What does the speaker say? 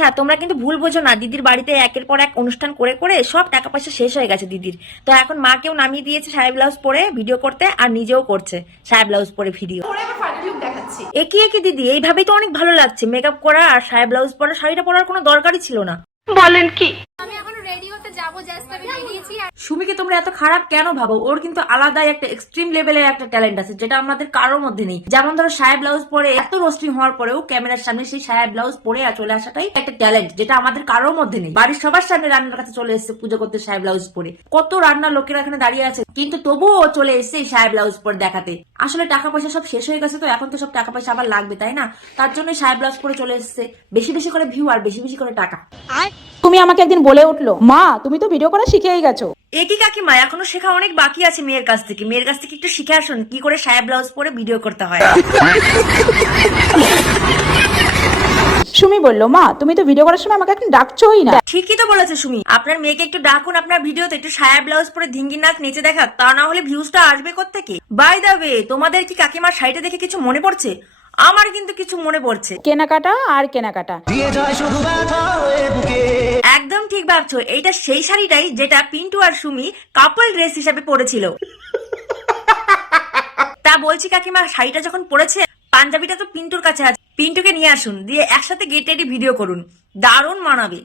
আচ্ছা তোমরা কিন্তু ভুল বোঝো না, দিদির বাড়িতে একের পর এক অনুষ্ঠান করে করে সব টাকা পয়সা শেষ হয়ে গেছে দিদির। তো এখন মাকেও নামিয়ে দিয়েছে সায়া ব্লাউজ পরে ভিডিও করতে, আর নিজেও করছে সায়া ব্লাউজ পরে ভিডিও। একই একই দিদি, এইভাবেই তো অনেক ভালো লাগছে। মেকআপ করা আর সায়া ব্লাউজ পরা, শাড়িটা পরার কোনো দরকারই ছিল না। বলেন কি? আমি এখন রেডি হতে যাবো, জাস্ট আমি বেরিয়েছি। সুমিকে তোমরা এত খারাপ কেন ভাবো? ওর কিন্তু আলাদাই একটা এক্সট্রিম লেভেলের একটা ট্যালেন্ট আছে, যেটা আমাদের কারোর মধ্যে নেই। যেমন ধরো সায়া ব্লাউজ পরে এত রোস্টিং হওয়ার পরেও ক্যামেরার সামনে সেই সায়া ব্লাউজ পরে চলে আসাটাই একটা ট্যালেন্ট, যেটা আমাদের কারোর মধ্যে নেই। বাড়ির সবার সামনে রান্নার কাছে চলে এসেছে পুজো করতে সায়া ব্লাউজ পরে। কত রান্নার লোকেরা এখানে দাঁড়িয়ে আছে, কিন্তু তবুও ও চলে এসেছে এই সায়া ব্লাউজ পরে দেখাতে। আসলে টাকা পয়সা সব শেষ হয়ে গেছে, তো এখন তো সব টাকা পয়সা আবার লাগবে, তাই না? তার জন্য সায়া ব্লাউজ পরে চলে এসেছে। বেশি বেশি করে ভিউ আর বেশি বেশি করে টাকা। তুমি আমাকে একদিন বলে উঠলো, মা তুমি তো ভিডিও করা শিখেই গেছো। একই কাকিমা, এখনো শেখা অনেক বাকি আছে মেয়ের কাছ থেকে। মেয়ের কাছ থেকে একটু শিখে আসুন কি করে সায়া ব্লাউজ পরে ভিডিও করতে হয়। সুমি বলল, মা তুমি তো ভিডিও করার সময় আমাকে এখন ডাকছোই না। ঠিকই তো বলেছে সুমি, আপনার মেয়েকে একটু ডাকুন আপনার ভিডিওতে, একটু সায়া ব্লাউজ পরে ধিঙ্গি নাচ নেচে দেখাক, তা না হলে ভিউজটা আসবে কোত্থেকে? বাই দা ওয়ে, তোমাদের কি কাকিমার শাড়িটা দেখে কিছু মনে পড়ছে? আমার কিন্তু কিছু মনে পড়ছে। কেনাকাটা আর কেনাকাটা। একদম ঠিক ভাবছো, এইটা সেই শাড়িটাই যেটা পিন্টু আর সুমি কাপল ড্রেস হিসাবে পরেছিল। তা বলছি কাকিমা, শাড়িটা যখন পরেছে, পাঞ্জাবিটা তো পিন্টুর কাছে আছে, পিন্টুকে নিয়ে আসুন, দিয়ে একসাথে গেট রেডি ভিডিও করুন, দারুণ মানাবে।